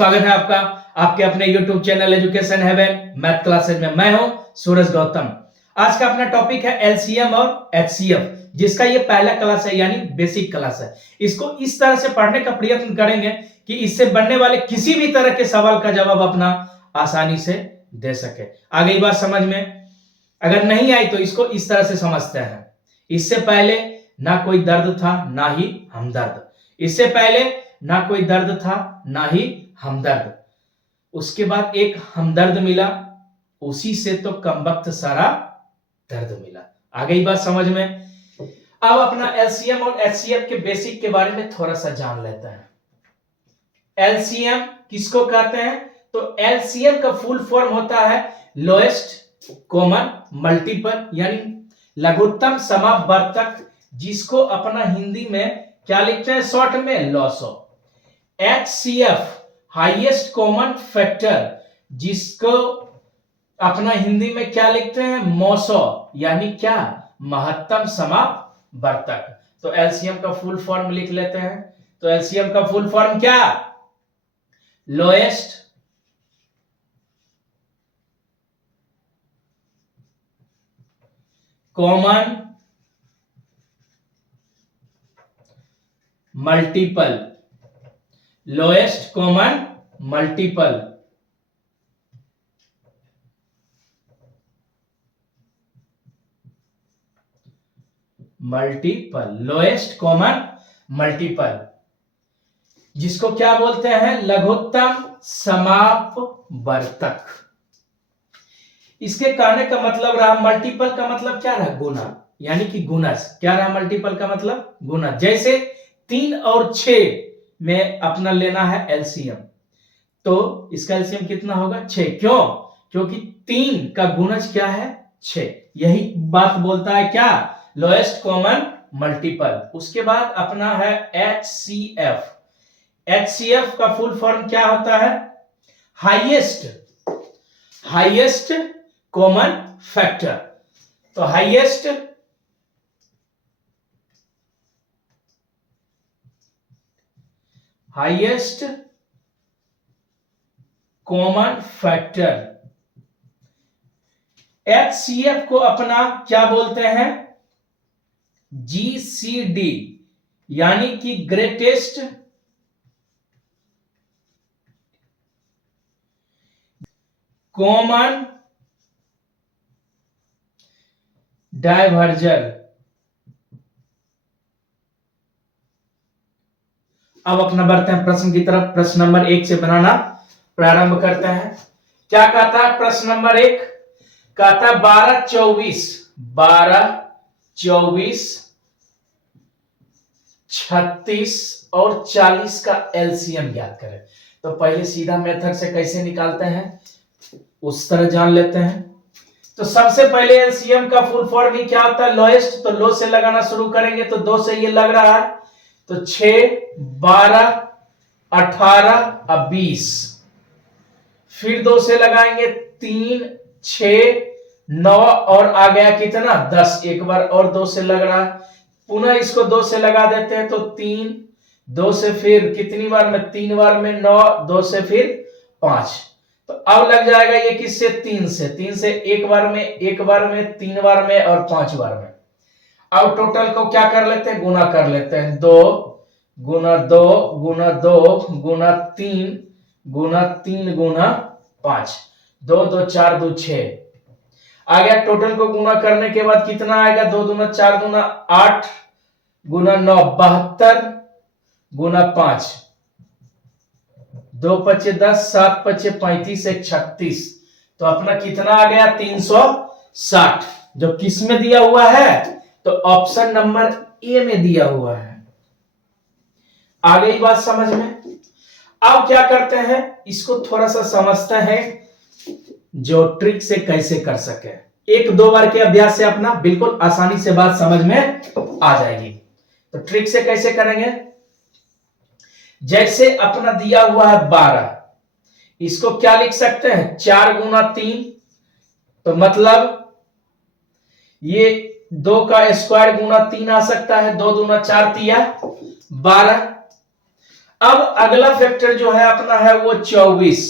स्वागत है आपका आपके अपने YouTube channel education heaven math classes में। मैं हूं सूरज गौतम। आज का अपना टॉपिक है एलसीएम और एचसीएफ, जिसका ये पहला क्लास है यानी बेसिक क्लास है। इसको इस तरह से पढ़ने का प्रयत्न करेंगे कि इससे बनने वाले किसी भी तरह के सवाल का जवाब अपना आसानी से दे सके। आ गई बात समझ में? अगर नहीं आई तो इसको इस तरह से समझते हैं। इससे पहले ना कोई दर्द था ना ही हमदर्द, इससे पहले ना कोई दर्द था ना ही हमदर्द, उसके बाद एक हमदर्द मिला, उसी से तो कमबख्त सारा दर्द मिला। आ गई बात समझ में? अब अपना एलसीएम और एचसीएफ के बेसिक के बारे में थोड़ा सा जान लेते हैं। एलसीएम किसको कहते हैं? तो एलसीएम का फुल फॉर्म होता है लोएस्ट कॉमन मल्टीपल, यानी लघुत्तम समापवर्तक, जिसको अपना हिंदी में क्या लिखते हैं शॉर्ट में? Lasso. HCF highest common factor, जिसको अपना हिंदी में क्या लिखते हैं? मौसो, यानी क्या? महत्तम समापवर्तक। तो एलसीएम का फुल फॉर्म लिख लेते हैं। तो एलसीएम का फुल फॉर्म क्या? Lowest common multiple, lowest common multiple. Multiple, lowest common multiple, जिसको क्या बोलते हैं? लघुत्तम समापवर्तक। इसके कहने का मतलब रहा, मल्टीपल का मतलब क्या रहा? गुना, यानी कि गुणज। क्या रहा मल्टीपल का मतलब? गुना। जैसे 3 और 6 में अपना लेना है एलसीएम, तो इसका एलसीएम कितना होगा? 6। क्यों? क्योंकि 3 का गुणज क्या है? 6। यही बात बोलता है क्या? Lowest common multiple. उसके बाद अपना है एचसीएफ। एचसीएफ का फुल फॉर्म क्या होता है? Highest common factor. तो हाईएस्ट कॉमन फैक्टर। एचसीएफ को अपना क्या बोलते हैं? जीसीडी, यानी कि ग्रेटेस्ट कॉमन डाइवर्जर। अब अपना बढ़ते हैं प्रश्न की तरफ। प्रश्न नंबर 1 से बनाना प्रारंभ करते हैं। क्या कहता है प्रश्न नंबर 1? कहता है 12, 24, 36 और 40 का एलसीएम ज्ञात करें। तो पहले सीधा मेथड से कैसे निकालते हैं उस तरह जान लेते हैं। तो सबसे पहले एलसीएम का फुल फॉर्म ही क्या होता है? लोएस्ट। तो लो से लगाना शुरू करेंगे तो 2 से ये लग रहा है, तो 6, 12, 18 और 20। फिर 2 से लगाएंगे 3, 6, 9 और आ गया कितना? 10। एक बार और 2 से लग रहा है, पुनः इसको 2 से लगा देते हैं तो 3, 2 से फिर कितनी बार में? 3 बार में 9, 2 से फिर 5। तो अब लग जाएगा ये किससे? 3 से। 3 से एक बार में, 3 बार में और 5 बार में। अब टोटल को क्या कर लेते हैं? गुना कर लेते हैं। 2 गुना 2 गुना 2 गुना 3 गुना 3 गुना 5। 2 2 4 2 6 आ गया। टोटल को गुना करने के बाद कितना आएगा? 2 दूना 4 दूना 8 गुना 9 72 गुना 5, 2 पचे 10, 7 पचे 35, 1 36। तो अपना कितना आ गया? 360, जो किस में दिया हुआ है? तो ऑप्शन नंबर ए में दिया हुआ है। आ गई बात समझ में? अब क्या करते हैं, इसको थोड़ा सा समझते हैं जो ट्रिक से कैसे कर सके। 1-2 बार के अभ्यास से अपना बिल्कुल आसानी से बात समझ में आ जाएगी। तो ट्रिक से कैसे करेंगे? जैसे अपना दिया हुआ है 12, इसको क्या लिख सकते हैं? 4 गुना 3, तो मतलब ये 2 का स्क्वायर गुना 3 आ सकता है। 2 दूना 4 तिया 12। अब अगला फैक्टर जो है अपना है वो 24।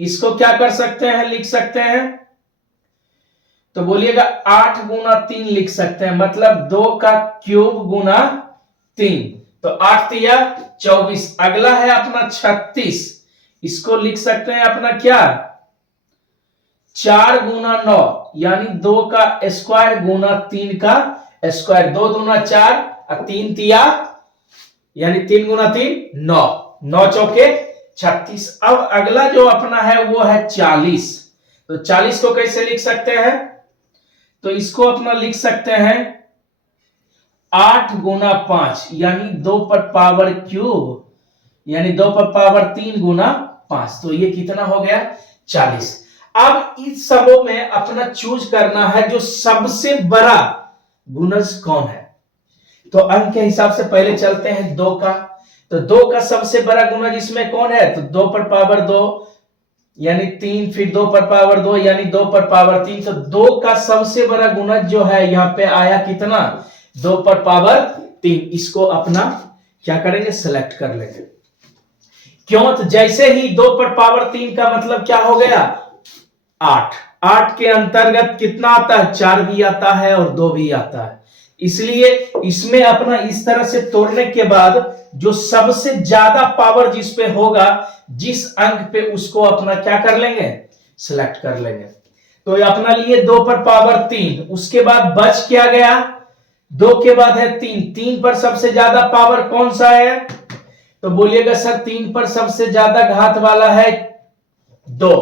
इसको क्या कर सकते हैं, लिख सकते हैं, तो बोलिएगा 8 गुना 3 लिख सकते हैं, मतलब 2 का क्यूब गुना 3, तो 8 तिया 24। अगला है अपना 36, इसको लिख सकते हैं अपना क्या, 4 गुना 9, यानी 2 का स्क्वायर गुना 3 का स्क्वायर, 2 दूना 4 और 3 तिया, यानी 3 गुना 3 9, 9 चौके 36। अब अगला जो अपना है वो है 40, तो 40 को कैसे लिख सकते हैं, तो इसको अपना लिख सकते हैं 8 गुना 5, यानी 2 पर पावर क्यूब, यानी 2 पर पावर 3 गुना 5, तो ये कितना हो गया 40। अब इस सबों में अपना चूज करना है जो सबसे बड़ा गुणज कौन है, तो अंक के हिसाब से पहले चलते हैं 2 का, तो 2 का सबसे बड़ा गुणज इसमें कौन है, तो 2 पर पावर 2 यानी 3, फिर 2 पर पावर 2 यानी 2 पर पावर 3, तो 2 का सबसे बड़ा गुणज जो है यहां पे आया कितना, 2 पर पावर 3। इसको अपना क्या करेंगे, सेलेक्ट कर लेंगे, क्यों, तो जैसे ही 2 पर पावर 3 का मतलब क्या हो गया 8, 8 के अंतर्गत कितना आता है, 4 भी आता है और 2 भी आता है, इसलिए इसमें अपना इस तरह से तोड़ने के बाद जो सबसे ज्यादा पावर जिस पे होगा, जिस अंक पे, उसको अपना क्या कर लेंगे, सिलेक्ट कर लेंगे। तो ये अपना लिए 2 पर पावर 3, उसके बाद बच क्या गया, 2 के बाद है 3, 3 पर सबसे ज्यादा पावर कौन सा है, तो बोलिएगा सर 3 पर सबसे ज्यादा घात वाला है 2।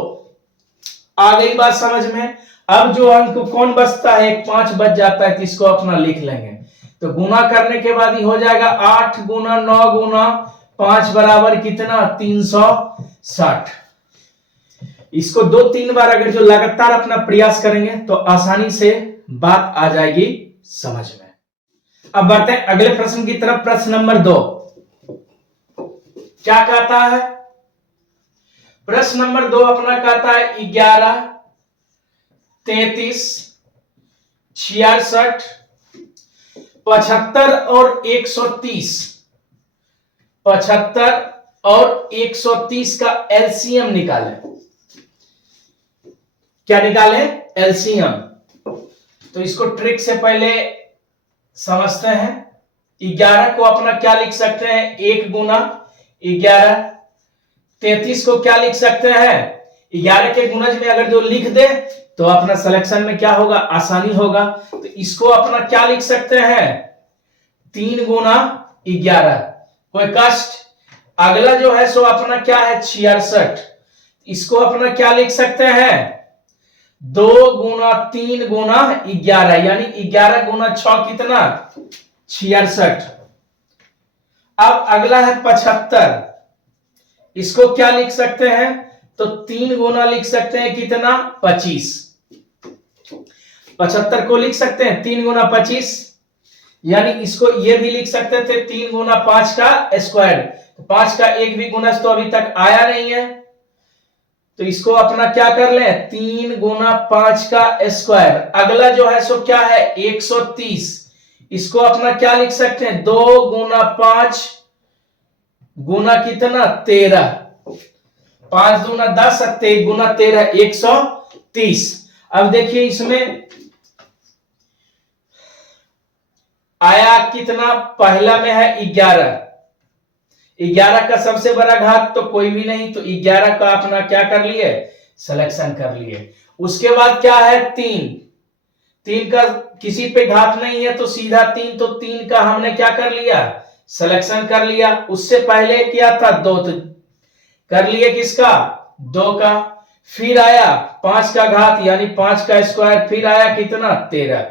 आ गई बात समझ में। अब जो अंक कौन बचता है, 5 बच जाता है, तो इसको अपना लिख लेंगे, तो गुना करने के बाद ही हो जाएगा 8 गुना 9 गुना 5 बराबर कितना 360। इसको 2-3 बार अगर जो लगातार अपना प्रयास करेंगे तो आसानी से बात आ जाएगी समझ में। अब बढ़ते हैं अगले प्रश्न की तरफ। प्रश्न नंबर 2 क्या कहता है, प्रश्न नंबर 2 अपना कहता है 11, 33, 66, 75 और 130, 75 और 130 का एलसीएम निकालें। क्या निकालें, एलसीएम। तो इसको ट्रिक से पहले समझते हैं। 11 को अपना क्या लिख सकते हैं, 1 गुना 11। 33 को क्या लिख सकते हैं, 11 के गुणज में अगर जो लिख दे तो अपना सिलेक्शन में क्या होगा, आसानी होगा। तो इसको अपना क्या लिख सकते हैं, 3 गुना 11, कोई कष्ट। अगला जो है सो अपना क्या है 66, इसको अपना क्या लिख सकते हैं, 2 गुना 3 गुना 11, यानी 11 गुना 6 कितना 66। अब अगला है 75, इसको क्या लिख सकते हैं, तो 3 गुना लिख सकते हैं कितना 25। 75 को लिख सकते हैं 3 गुना 25, यानी इसको ये भी लिख सकते थे 3 गुना 5 का स्क्वायर। तो 5 का एक भी गुना तो अभी तक आया नहीं है, तो इसको अपना क्या कर ले, 3 गुना 5 का स्क्वायर। अगला जो है सो क्या है 130, इसको अपना क्या लिख सकते हैं, 2 गुना 5 गुना कितना 13, 5 दूना 10 3 गुना 13 130। अब देखिए इसमें आया कितना, पहला में है 11, 11 का सबसे बड़ा घात तो कोई भी नहीं, तो 11 का अपना क्या कर लिए, सिलेक्शन कर लिए। उसके बाद क्या है 3, 3 का किसी पे घात नहीं है तो सीधा 3, तो 3 का हमने क्या कर लिया, सिलेक्शन कर लिया। उससे पहले क्या था 2, तो कर लिए किसका 2 का। फिर आया 5 का घात यानी 5 का स्क्वायर, फिर आया कितना 13।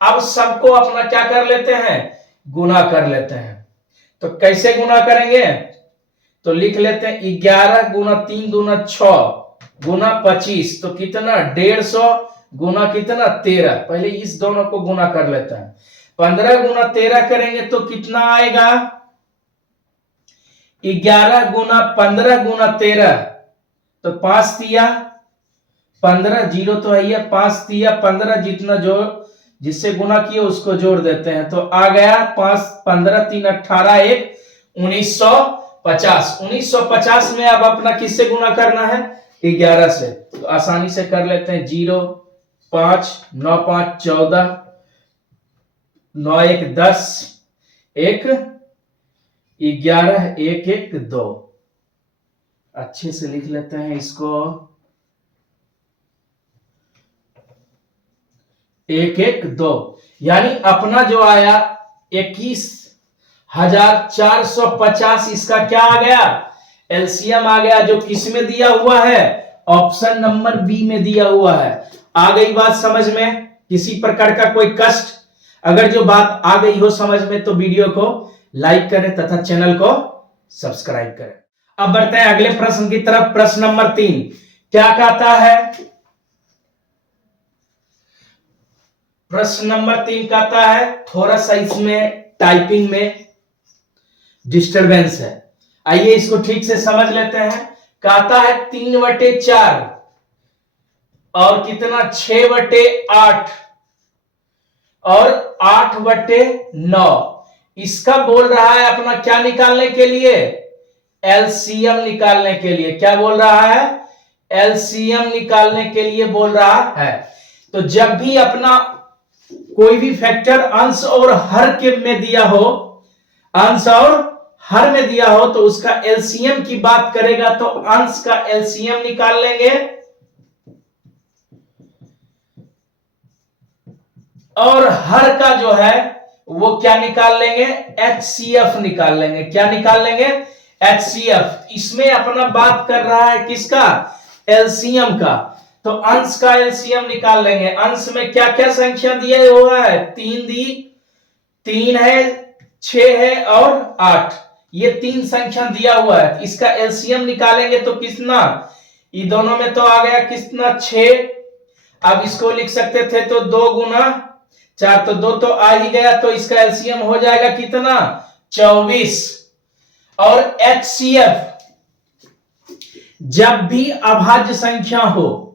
अब सबको अपना क्या कर लेते हैं, गुना कर लेते हैं। तो कैसे गुना करेंगे, तो लिख लेते हैं 11 गुना 3 गुना 6 गुना 25, तो कितना 150 गुना कितना 13। पहले इस दोनों को गुना कर लेते हैं। 15 गुना 13 करेंगे तो कितना आएगा, 11 गुना 15 गुना 13, तो 5 तिया 15, जीरो तो है, 5 तिया 15, जितना जोड़ जिससे गुना किए उसको जोड़ देते हैं, तो आ गया 5 15 3 18 1 1920। 50, 1950 में अब अपना किससे गुना करना है? 11 से। तो आसानी से कर लेते हैं। 0, 5, 9, 5, 14, 9, 1, 10, 1, 11, 1, 1, 2। अच्छे से लिख लेते हैं इसको। 1, 1, 2, यानी अपना जो आया 21,450, इसका क्या आ गया? एलसीएम आ गया, जो किस में दिया हुआ है? ऑप्शन नंबर बी में दिया हुआ है। आ गई बात समझ में? किसी प्रकार का कोई कष्ट? अगर जो बात आ गई हो समझ में तो वीडियो को लाइक करें तथा चैनल को सब्सक्राइब करें। अब बढ़ते हैं अगले प्रश्न की तरफ। प्रश्न नंबर 3 क्या कहता है? प्रश्न नंबर 3 कहता है, थोड़ा सा इसमें टाइपिंग में डिस्टरबेंस है, आइए इसको ठीक से समझ लेते हैं। कहता है 3/4 और कितना? 6/8 और 8/9। इसका बोल रहा है अपना क्या निकालने के लिए? एलसीएम निकालने के लिए। क्या बोल रहा है? एलसीएम निकालने के लिए बोल रहा है। तो जब भी अपना कोई भी फैक्टर अंश और हर के में दिया हो, अंश और हर में दिया हो, तो उसका एलसीएम की बात करेगा तो अंश का एलसीएम निकाल लेंगे और हर का जो है वो क्या निकाल लेंगे? एचसीएफ निकाल लेंगे। क्या निकाल लेंगे? एचसीएफ। इसमें अपना बात कर रहा है किसका? एलसीएम का। तो अंश का एलसीएम निकाल लेंगे। अंश में क्या क्या संख्या दिया हुआ है? 3 है, 6 है और 8, ये 3 संख्या दिया हुआ है। इसका एलसीएम निकालेंगे तो कितना? ये दोनों में तो आ गया कितना? 6। अब इसको लिख सकते थे तो 2 गुना 4, तो 2 तो आ ही गया, तो इसका एलसीएम हो जाएगा कितना? 24। और एचसीएफ, जब भी अभाज्य संख्या हो,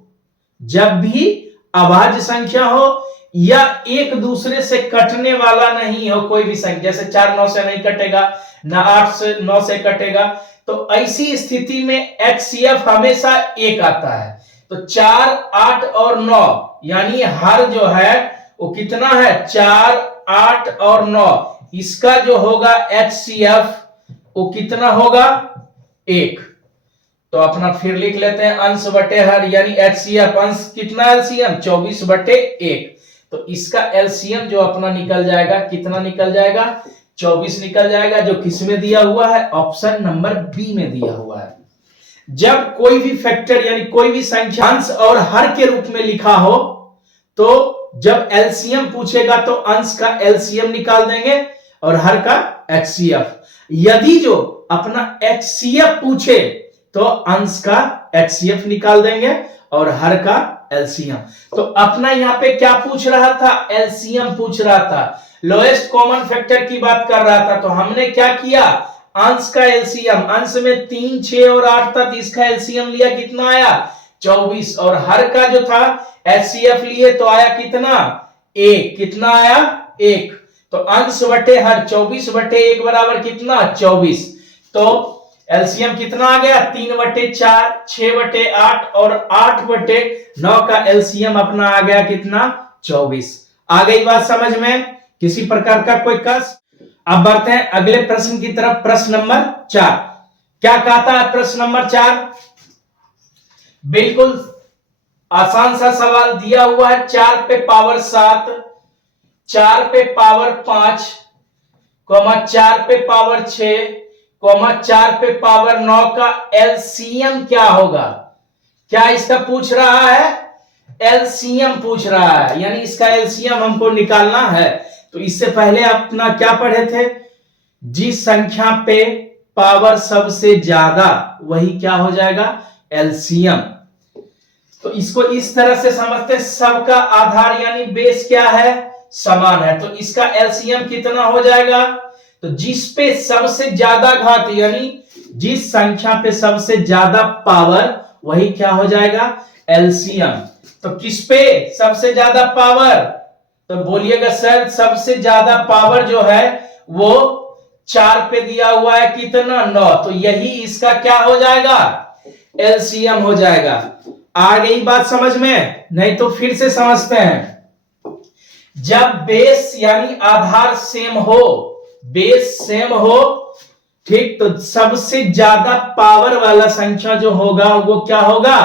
जब भी अभाज्य संख्या हो या एक दूसरे से कटने वाला नहीं हो कोई भी संख्या, जैसे 4 9 से नहीं कटेगा, ना 8 से 9 से कटेगा, तो ऐसी स्थिति में एचसीएफ हमेशा 1 आता है। तो 4, 8 और 9, यानी हर जो है वो कितना है? 4, 8 और 9। इसका जो होगा एचसीएफ वो कितना होगा? 1। तो अपना फिर लिख लेते हैं अंश बटे हर, यानी एचसीएफ अंश कितना? एलसीएम 24/1। तो इसका एलसीएम जो अपना निकल जाएगा, कितना निकल जाएगा? 24 निकल जाएगा, जो किस में दिया हुआ है? ऑप्शन नंबर बी में दिया हुआ है। जब कोई भी फैक्टर यानी कोई भी संख्या अंश और हर के रूप में लिखा हो, तो जब एलसीएम पूछेगा तो अंश का एलसीएम निकाल देंगे और हर का एचसीएफ। यदि जो अपना एचसीएफ पूछे तो अंश का एचसीएफ निकाल देंगे और हर का एलसीएम। तो अपना यहां पे क्या पूछ रहा था? एलसीएम पूछ रहा था, लोएस्ट कॉमन फैक्टर की बात कर रहा था। तो हमने क्या किया? अंश का एलसीएम, अंश में 3, 6 और 8 था, इसका एलसीएम लिया, कितना आया? 24। और हर का जो था एचसीएफ लिए तो आया कितना? 1। कितना आया? 1। तो अंश बटे हर 24/1 बराबर कितना? 24। तो एलसीएम कितना आ गया? 3/4, 6/8 और 8/9 का एलसीएम अपना आ गया कितना? 24। आ गई बात समझ में? किसी प्रकार का कोई कष्ट? अब बढ़ते हैं अगले प्रश्न की तरफ। प्रश्न नंबर 4 क्या कहता है? प्रश्न नंबर 4 बिल्कुल आसान सा सवाल दिया हुआ है। 4 पे पावर 7, 4 पे पावर 5, 4 पे पावर 6, 4 पे पावर 9 का एलसीएम क्या होगा? क्या इसका पूछ रहा है? एलसीएम पूछ रहा है, यानी इसका एलसीएम हमको निकालना है। तो इससे पहले अपना क्या पढ़े थे? जिस संख्या पे पावर सबसे ज्यादा वही क्या हो जाएगा? एलसीएम। तो इसको इस तरह से समझते, सबका आधार यानी बेस क्या है? समान है। तो इसका एलसीएम कितना हो जाएगा? तो जिस पे सबसे ज्यादा घात यानी जिस संख्या पे सबसे ज्यादा पावर वही क्या हो जाएगा? एलसीएम। तो किस पे सबसे ज्यादा पावर? तो बोलिएगा सर सबसे ज्यादा पावर जो है वो 4 पे दिया हुआ है कितना 9, तो यही इसका क्या हो जाएगा एलसीएम हो जाएगा। आ गई बात समझ में? नहीं तो फिर से समझते हैं। जब बेस यानी आधार सेम हो, बेस सेम हो, ठीक, तो सबसे ज्यादा पावर वाला संख्या जो होगा वो क्या होगा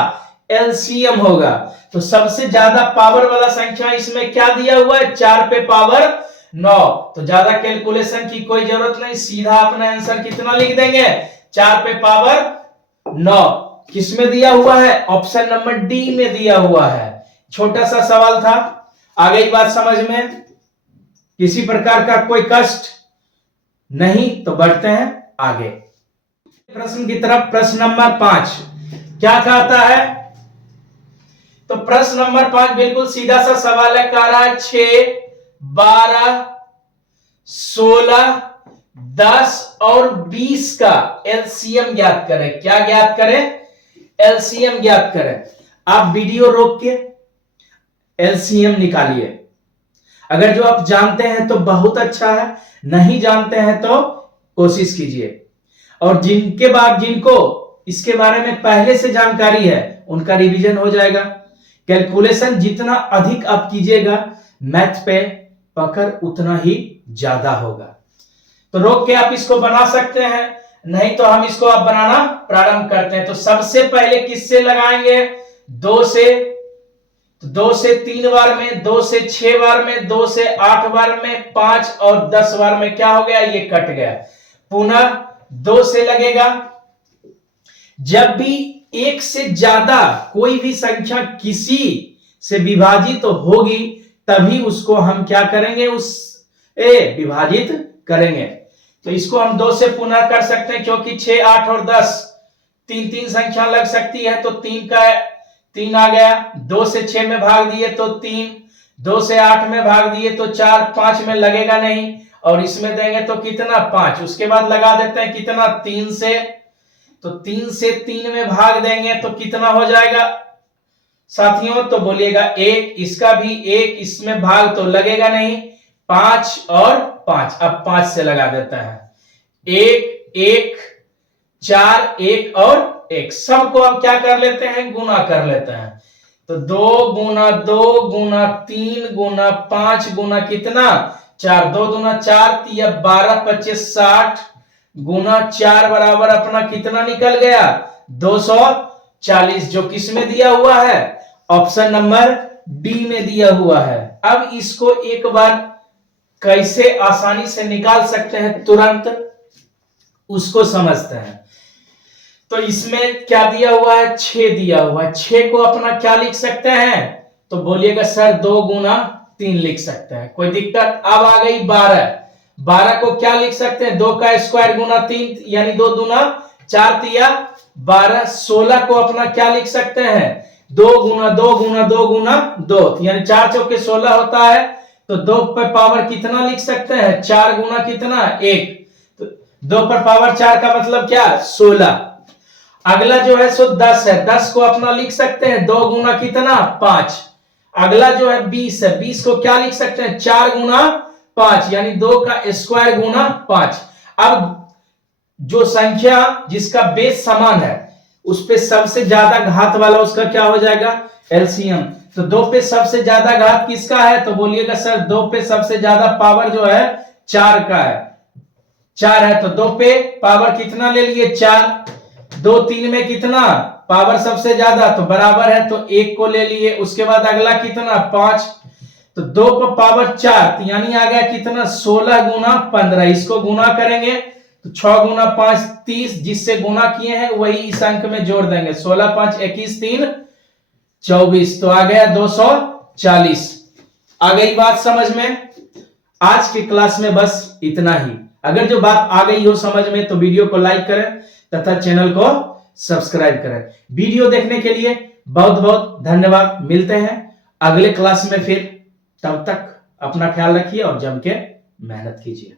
एलसीएम होगा। तो सबसे ज्यादा पावर वाला संख्या इसमें क्या दिया हुआ है 4 पे पावर 9, तो ज्यादा कैलकुलेशन की कोई जरूरत नहीं, सीधा अपना आंसर कितना लिख देंगे 4 पे पावर 9। किसमें दिया हुआ है? ऑप्शन नंबर डी में दिया हुआ है। छोटा सा सवाल था। आ गई बात समझ में? किसी प्रकार का कोई कष्ट नहीं, तो बढ़ते हैं आगे प्रश्न की तरफ। प्रश्न नंबर 5 क्या कहता है? तो प्रश्न नंबर 5 बिल्कुल सीधा सा सवाल है। कह रहा है 6, 12, 16, 10 और 20 का एलसीएम ज्ञात करें। क्या ज्ञात करें? एलसीएम ज्ञात करें। आप वीडियो रोक के एलसीएम निकालिए। अगर जो आप जानते हैं तो बहुत अच्छा है, नहीं जानते हैं तो कोशिश कीजिए। और जिनको इसके बारे में पहले से जानकारी है उनका रिवीजन हो जाएगा। कैलकुलेशन जितना अधिक आप कीजिएगा मैथ पे पकड़ उतना ही ज्यादा होगा। तो रोक के आप इसको बना सकते हैं, नहीं तो हम इसको आप बनाना प्रारंभ करते हैं। तो सबसे पहले किससे लगाएंगे? 2 से 3 बार में, 2 से 6 बार में, 2 से 8 बार में, 5 और 10 बार में क्या हो गया? ये कट गया। पुनः 2 से लगेगा। जब भी एक से ज्यादा कोई भी संख्या किसी से विभाजित तो होगी तभी उसको हम क्या करेंगे? विभाजित करेंगे। तो इसको हम 2 से पुनः कर सकते हैं, क्योंकि 6, 8 और 10 तीन संख्या लग सकती है, तो 3 आ गया। 2 से 6 में भाग दिए तो 3, 2 से 8 में भाग दिए तो 4, 5 में लगेगा नहीं, और इसमें देंगे तो कितना 5। उसके बाद लगा देते हैं कितना 3 से, तो 3 से 3 में भाग देंगे तो कितना हो जाएगा साथियों? तो बोलिएगा 1। इसका भी 1, इसमें भाग तो लगेगा नहीं, 5 और 5। अब 5 से लगा देता है 1, 1, 4, 1 और 1। सबको हम क्या कर लेते हैं? गुना कर लेते हैं। तो 2 गुना 2 गुना 3 गुना 5 गुना कितना 4, 2 दूना 4, 3 12, 25 60 गुना 4 बराबर अपना कितना निकल गया 240, जो किस में दिया हुआ है? ऑप्शन नंबर डी में दिया हुआ है। अब इसको एक बार कैसे आसानी से निकाल सकते हैं तुरंत उसको समझते हैं। तो इसमें क्या दिया हुआ है? 6 दिया हुआ है। 6 को अपना क्या लिख सकते हैं? तो बोलिएगा सर 2 गुना 3 लिख सकते हैं, कोई दिक्कत? अब आ गई 12। 12 को क्या लिख सकते हैं? 2 का स्क्वायर गुना 3 यानी 2 दूना 4 तिया 12। 16 को अपना क्या लिख सकते हैं? 2 गुना 2 गुना 2 गुना 2 यानी 4 चौके 16 होता है। तो 2 पे पावर कितना लिख सकते हैं? 4 गुना कितना 1, तो 2 पर पावर 4 का मतलब क्या 16। अगला जो है सो 10 है। 10 को अपना लिख सकते हैं 2 गुना कितना 5। अगला जो है 20 है। 20 को क्या लिख सकते हैं? 4 गुना 5 यानी 2 का स्क्वायर गुना 5। अब जो संख्या जिसका बेस समान है उस पे सबसे ज्यादा घात वाला उसका क्या हो जाएगा? एलसीएम। तो 2 पे सबसे ज्यादा घात किसका है? तो बोलिएगा सर 2 पे सबसे ज्यादा पावर जो है 4 का है। 4 है तो 2 पे पावर कितना ले लिए 4। 2 3 में कितना पावर सबसे ज्यादा तो बराबर है, तो 1 को ले लिए। उसके बाद अगला कितना 5, तो 2 पर पावर 4 यानी आ गया कितना 16 गुना 15। इसको गुना करेंगे तो 6 गुना 5 30, जिससे गुना किए हैं वही इस अंक में जोड़ देंगे। 16 5 21 3 24, तो आ गया 240। आ गई बात समझ में? आज की क्लास में बस इतना ही। अगर जो बात आ गई हो समझ में तो वीडियो को लाइक करें तथा चैनल को सब्सक्राइब करें। वीडियो देखने के लिए बहुत बहुत धन्यवाद। मिलते हैं अगले क्लास में फिर। तब तक अपना ख्याल रखिए और जम के मेहनत कीजिए।